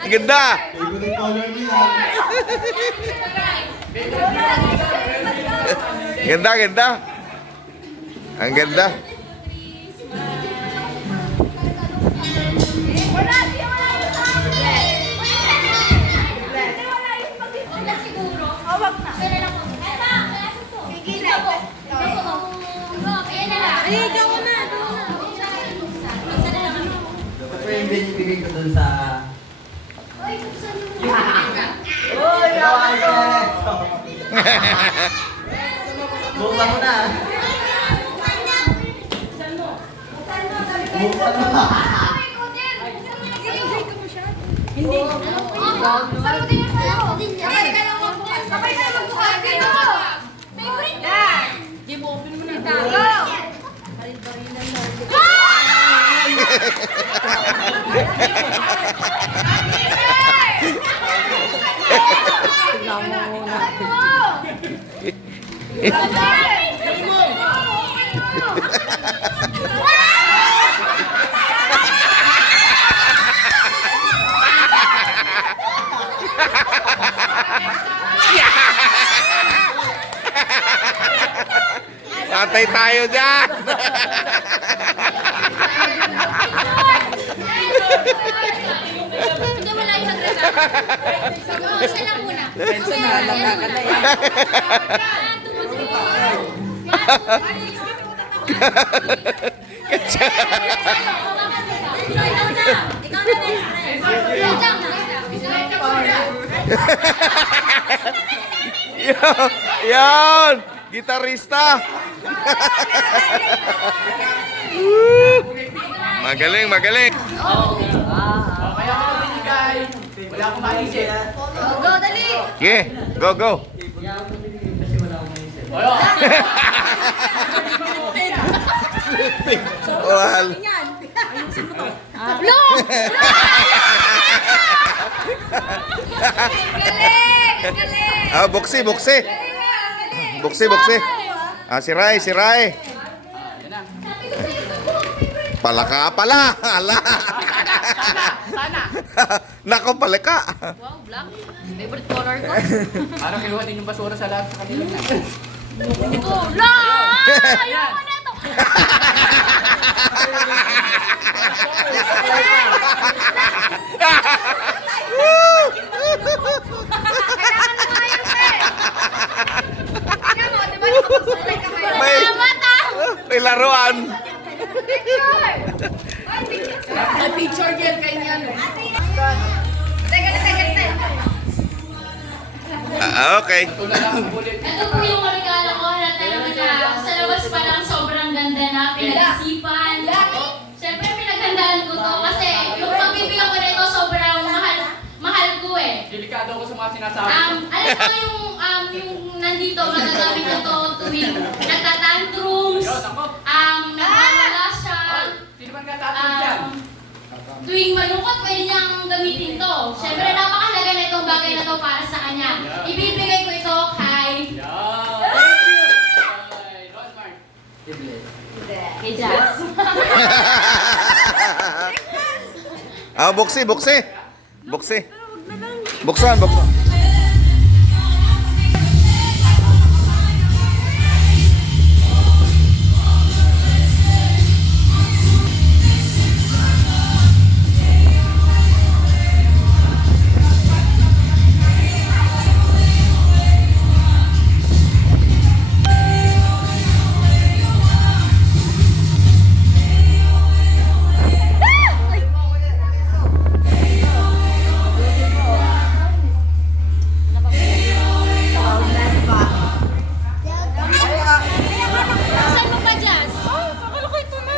Ang ganda! Ganda, ganda. Ang ganda. Ito yung binibigay ko dun sa... Buksan mo na. Buksan mo na. Hindi. Salutin niyo sa'yo. Sabay ka lang magbukas. Sabay ka lang magbukas. Dito. Favorite yan. Di mo open mo na. Go! Patay tayo dyan! Hindi mo lang mag-regalo. Siya lang muna. Pensa na, nakakala yan. Yan! Gitarista! Magaling, magaling! Kaya ako binigay. Wala akong maisip. Go, dali! Okay, go, go! Kaya ako binigay kasi wala akong maisip. Wal. No! Galing! Galing! Ah, buksi, buksi! Buksi, buksi! Ah, si Rai, si Rai! Palaka pala! Ala! Nako, palaka! Wow, black. Favorite color ko. Parang kinuha din yung basura sa lahat sa kanila na. Oh, black! Ayoko na ito. Kailangan na ngayon, eh. Tingnan mo, di ba nakapagsalay ka ngayon? May- Salamat, ah! May laruan! Picture! Ay, picture! Ay, picture yan kayo niyan. Teka, teka, teka. Ah, okay. Ito na lang ang ulit. Ito po yung regalo ko. Halata naman na sa labas pa lang sobrang ganda na pinag-isipan. Siyempre pinaghandaan ko to kasi yung pagbibigyan ko nito sobrang mahal ko eh. Delikado ako sa mga sinasabi. Alam mo yung nandito magagamit ko to tuwing nagtatantrums, Yun, ako. nagmamala siya, Sino man natatapos yan? tuwing malungkot pwede niyang gamitin to. Siyempre napakahalaga na itong bagay na to para sa kanya. Ibibigay ko ito kay Yan. Thank you. Ay, Rosmar. kay Jazz. Ah, buksi, buksi! Buksi! Buksan, buksan! Saan mo pa, Jazz? Akala ko ito na.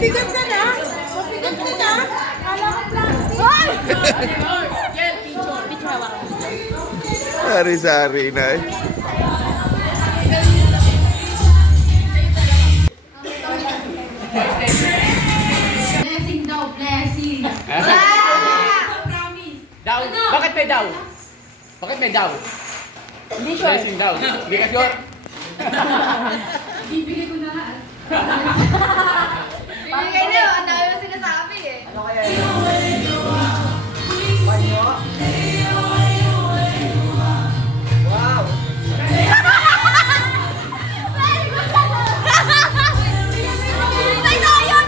Mabigat ka na. Mabigat ka na. Kala ko plastic. Hoy! Sari-sari na eh. Blessing daw, blessing. Promise. Daw. Ano? Bakit may daw? Bakit may daw? Hindi sure. Blessing daw. Hindi ka sure? Bibigay ko na nga. Bibigay na. Ang dami mo sinasabi eh. Ano kaya yun? Banyo? Wow! Ay, tayo naman kayo.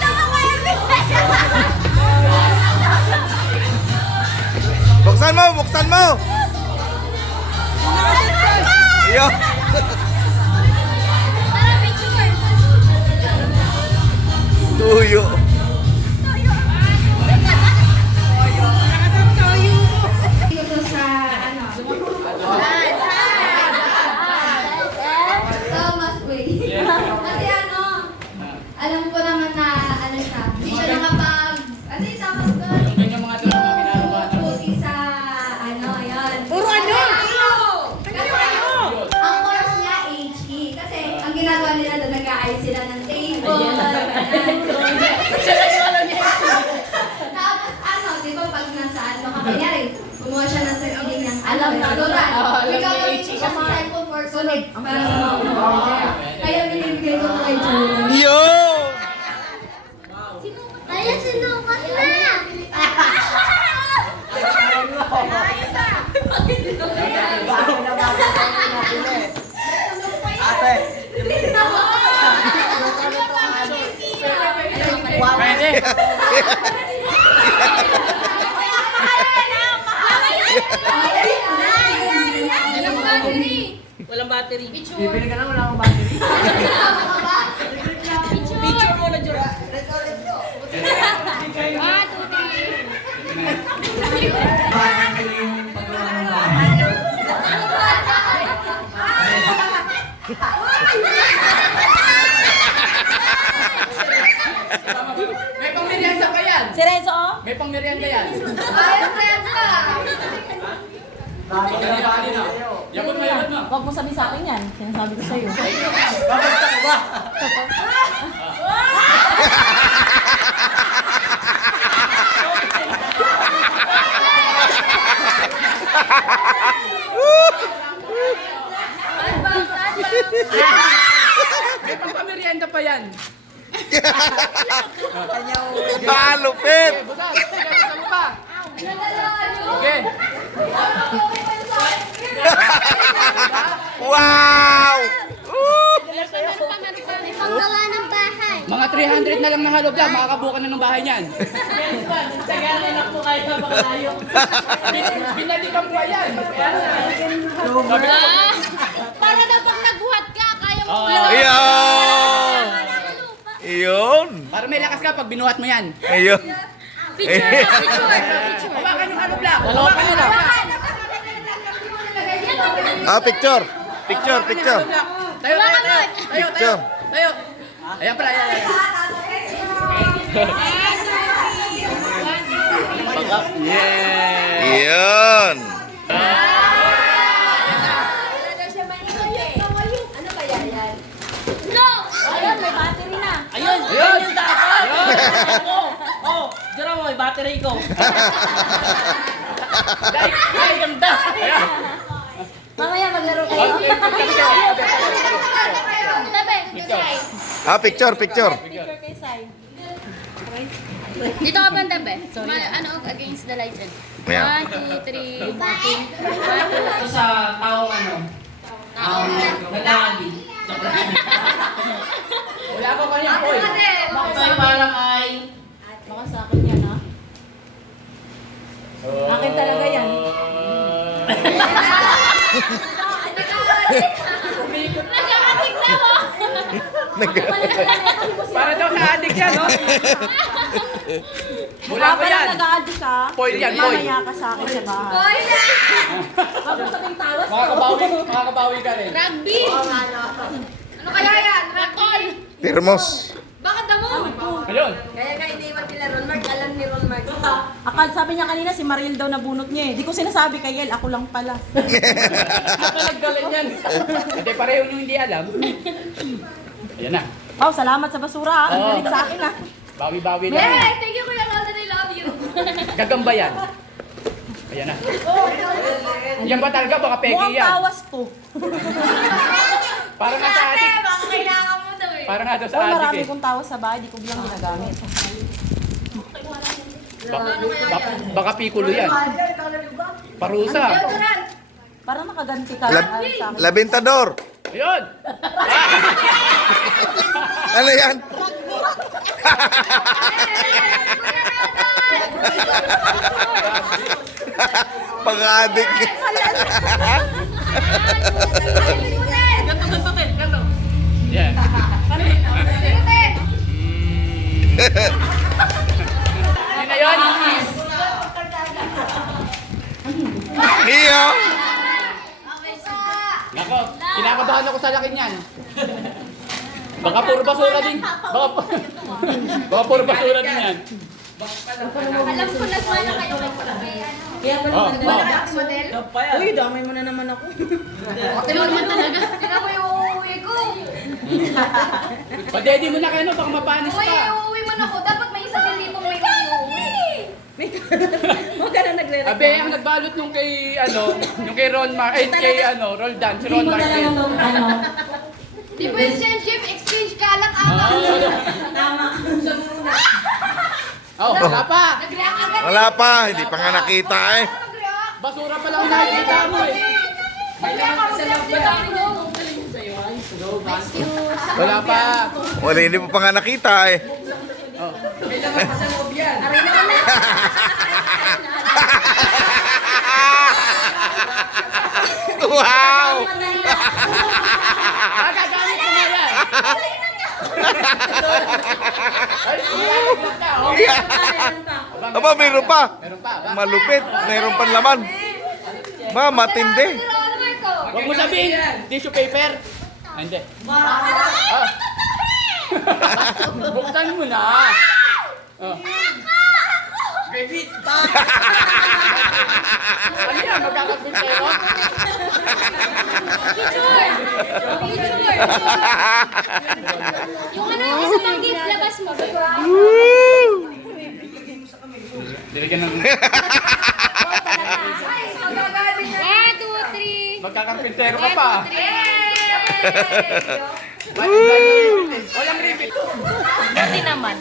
Buksan mo, buksan mo! Iyo! Tara, picture. Tuyo! Ito sa ano? Thomas Way. Kasi ano, alam ko naman na ano siya. Hindi siya nakapag, ano yung Thomas Way? Ganyan mga ito mga ginagawa namin. Puti sa ano, yun. Puro ano? Ang course niya, HE. Kasi ang ginagawa nila doon, nag-aayos sila ng table. Tapos ano, di ba pag nasa ano ka, kanyari, kumuha siya ng sarili niyang alam na doran. Ikaw gamitin siya sa cellphone for connect. Para sa mga order. Kaya binibigay ko na kay Julie. Yo! Kaya sinukat na. Ate! Pwede! Walang battery. Bibili ka lang, wala akong battery. Picture mo na, Jura. May pang merienda pa yan! Si Renzo, oh? May pang merienda yan! Ayos na yan ka. Bali na. Yapon mo, yapon mo. Huwag mo sabihin sa akin yan. Sinasabi ko sa'yo. Babagta ka ba? May pang pamerienda pa yan! Malupit! Busag! Sige, busag mo pa! Sige! Wow! Paggawa ng bahay. Mga 300 na lang ng halo vlog, makakabuka na ng bahay niyan. Tagalan na po kayo sa paglayo. Binalikan mo yan! Para daw pag nagbuhat ka, kaya mo. Iyon! Iyon! Para may lakas ka pag binuhat mo yan. Iyon! Picture. Hawakan yung halo vlog! Hawakan nyo na! Ah, picture! Picture, picture! Tayo, tayo, tayo! Tayo, tayo! Picture. Tayo! Ayan pala, ayan, ayan. Yeah! Iyon! Ano ba yan? Ayun, may battery na. Ayun! Ayun! Ayun dapat! Ayun! Oh! Diyan mo, may battery ko. Ay, ganda! Ayan! Mamaya maglaro kayo. Okay, picture. Ah, picture, picture! Picture kay Sai. Dito ka banda, be? Ano, against the light dyan. Ayan. 1, 2, 3, 1, 2. Ito sa tao ano? Nagkakandi. Joke lang. Wala ko kanya, boy. Ito ay parang ay... Baka sa akin yan, ha? Akin talaga yan. Nagkakatig na mo! Para daw sa adik yan, no? Mula ko yan. nag-a-adjust ka. Foil yan, foil. Mamaya ka sa akin sa bahay. Huwag mo sabing tawas ko. Makakabawi ka rin. Rugby! Ano kaya yan? Rakol! Termos! Bakit damo? Ayun. Kaya ka iniwan nila Ron Mark, alam ni Ron Mark. Akal, sabi niya kanina si Mariel daw nabunot niya eh. Di ko sinasabi kay El, ako lang pala. Naggaling yan. Hindi, pareho nyo hindi alam. Ayan na. Wow, salamat sa basura ah. Ang Oo. galing sa akin ah. Bawi-bawi na. Hey, thank you Kuya Roldan, I love you. Gagamba yan. Ayan na. Yan ba talaga? Baka peki Mukhang yan. tawas to. Parang nga sa adik. Baka kailangan mo daw eh. Parang nga daw sa Oh, adik marami eh. kong tawas sa bahay, di ko bilang ginagamit. Baka pikulo yan. Parusa. Para makaganti ka Lab- sa akin. Labintador. Ayun. Ano yan? Pang-adik. Yan. Yun na yun. Iyo. Nako, kinakabahan ako sa laki niyan. Baka puro basura din. Baka puro basura din yan. Alam ko na sana kayo may Oh, oh. Model? Uy, damay mo na naman ako. Ito naman talaga. Tingnan mo yung uuwi ko. Padedi mo na kayo, no? Baka mapanis Uy, ka. uuwi man ako. Dapat may isang libong may uuwi. Huwag ka na nagre-reklamo. Abe, ang nagbalot nung kay, yung kay Ron Mar, kay, Roldan, si Ron Martin. Di ba yung St. Jeff exchange kalat ata? Tama. Oh, wala pa. Nag-react agad. Wala pa. Hindi pa nga nakita eh. Nag-react. Basura pa lang nakikita mo eh. Nag-react ako sa Wala pa. Wala, hindi mo pa nga nakita eh. Oh. Wow! Gagamit ko na yan. Ay, oh. Aba, mayroon pa. Meron pa, ba? Malupit. Mayroon pa laman. Ba, matindi. Huwag mo sabihin, tissue paper. Ah, hindi. Ah. Buksan mo na. Oh. Ano yan? Magkakagul kayo? Yung ano yung isa pang gift, labas mo. Dilagyan ng... 1, 2, 3. Magkakampintero ka pa. Walang repeat. Dati naman.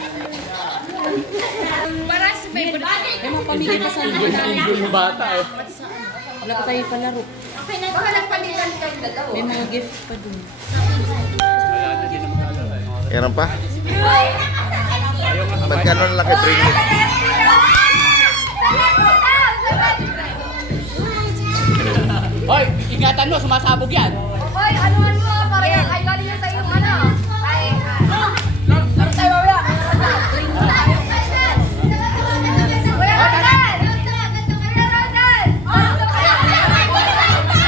Para sa favorite. May mga pamigay pa sa Ingol na ingol yung bata eh. Wala pa tayo palaro. Okay na. Baka nagpalitan kayo dalawa. May mga gift pa dun. Wala na din naman kalala eh. Meron pa? Ayaw nga Ba't gano'n laki bring mo? Hoy, ingatan mo, sumasabog yan. Hoy, ano